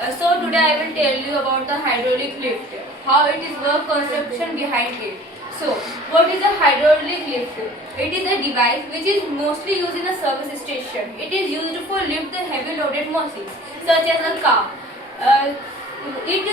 So today I will tell you about the hydraulic lift, how it is work, construction behind it. So what is a hydraulic lift? It is a device which is mostly used in a service station. It is used for lift the heavy loaded machines such as a car. It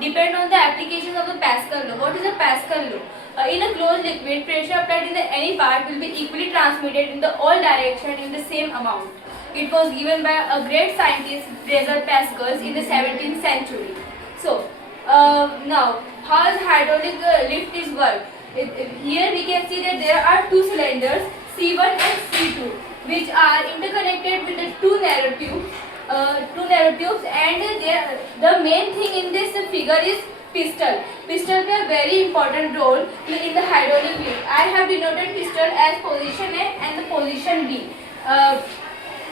depends on the application of the Pascal law. What is a Pascal law? In a closed liquid, pressure applied in the any part will be equally transmitted in the all direction in the same amount. It was given by a great scientist, Blaise Pascal, in the 17th century. So, now, how does hydraulic lift is work? Here we can see that there are two cylinders, C1 and C2, which are interconnected with the two narrow tubes, and the main thing in this figure is piston. Piston play a very important role in the hydraulic lift. I have denoted piston as position A and the position B.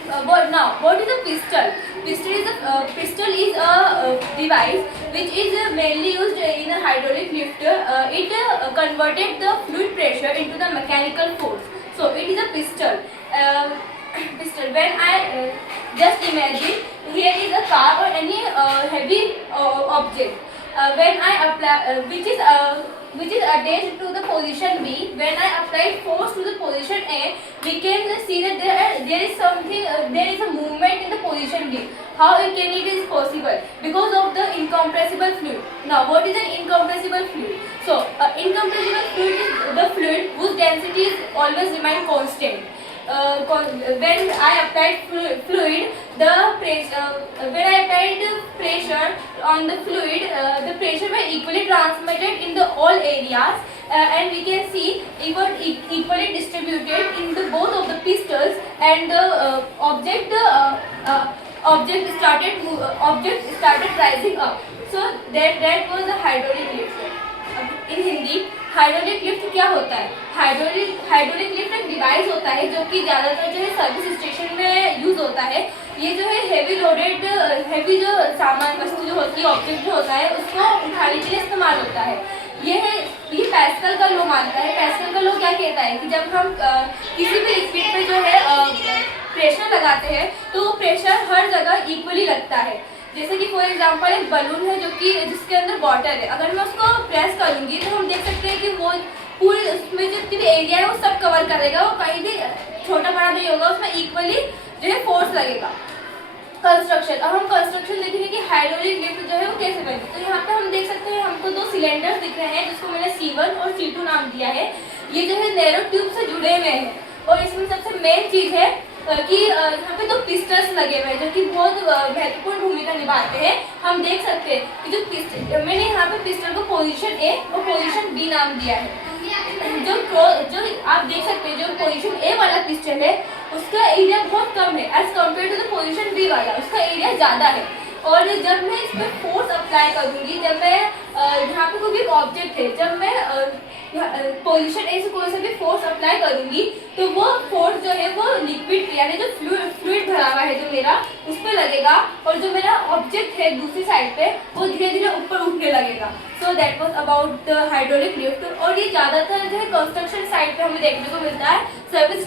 What is a pistol? Pistol is a device which is mainly used in a hydraulic lift. It converted the fluid pressure into the mechanical force. So it is a pistol. Pistol. When I just imagine here is a car or any heavy object. When I apply, which is attached to the position B. When I apply force to the position A, we can see that there is something, there is a movement in the position B. How it is possible? Because of the incompressible fluid. Now, what is an incompressible fluid? So, incompressible fluid is the fluid whose density is always remain constant. When I applied fluid, when I applied pressure on the fluid, the pressure were equally transmitted in the all areas, and we can see it was equally distributed in the both of the pistols, and the object started rising up. So that was a hydraulic lift. In Hindi, hydraulic lift क्या होता है? Hydraulic lift एक डिवाइस होता है जो कि ज़्यादातर जो है सर्विस स्टेशन में यूज़ होता है. ये जो है हेवी जो सामान वस्तु जो होती है, ऑब्जेक्ट जो होता है, उसको उठाने के लिए इस्तेमाल होता है. ये पैस्कल का लॉ मानता है. पैस्कल का लॉ क्या कहता है कि जब हम किसी भी लिक्विड पे जो है प्रेशर लगाते हैं तो वो प्रेशर हर जगह इक्वली लगता है. जैसे कि फॉर एग्जांपल एक बलून है जिसके अंदर वाटर है. अगर मैं उसको प्रेस करूंगी तो हम देख सकते हैं कि वो पूरी उसमें जितनी भी एरिया है वो सब कवर करेगा. वो कहीं भी छोटा बड़ा नहीं होगा, उसमें इक्वली जो है फोर्स लगेगा. कंस्ट्रक्शन. अब हम कंस्ट्रक्शन देखेंगे कि हाइड्रोलिक लिफ्ट जो है वो कैसे बनेगी. तो यहाँ पे हम देख सकते हैं, हमको दो सिलेंडर्स दिख रहे हैं जिसको मैंने C1 और C2 नाम दिया है. ये जो है नैरो ट्यूब से जुड़े हुए हैं, और इसमें सबसे मेन चीज़ है कि यहाँ पे दो पिस्टल्स लगे हुए हैं जो कि बहुत महत्वपूर्ण भूमिका निभाते हैं. हम देख सकते हैं कि जो पिस्टल, मैंने यहाँ पे पिस्टल को पोजीशन ए और पोजीशन बी नाम दिया है. जो आप देख सकते हैं, जो पोजीशन ए वाला पिस्टल है उसका एरिया बहुत कम है as compare to the position B वाला. उसका एरिया ज़्यादा है. और जब मैं इस पर फोर्स अप्लाई करूँगी, जब मैं यहाँ पे कोई भी ऑब्जेक्ट है, जब मैं पोजीशन ए से कोई सा भी फोर्स अप्लाई करूँगी तो वो फोर्स जो है वो लिक्विड यानी जो फ्लूइड भरा हुआ है जो मेरा, उस पर लगेगा, और जो मेरा ऑब्जेक्ट है दूसरी साइड पे वो धीरे धीरे ऊपर उठने लगेगा. So that was about the hydraulic lift. और ये ज़्यादातर जो है कंस्ट्रक्शन साइट पे हमें देखने को मिलता है, सर्विस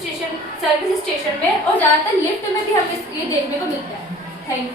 स्टेशन में, और ज़्यादातर लिफ्ट में भी हमें ये देखने को मिलता है. Thank you.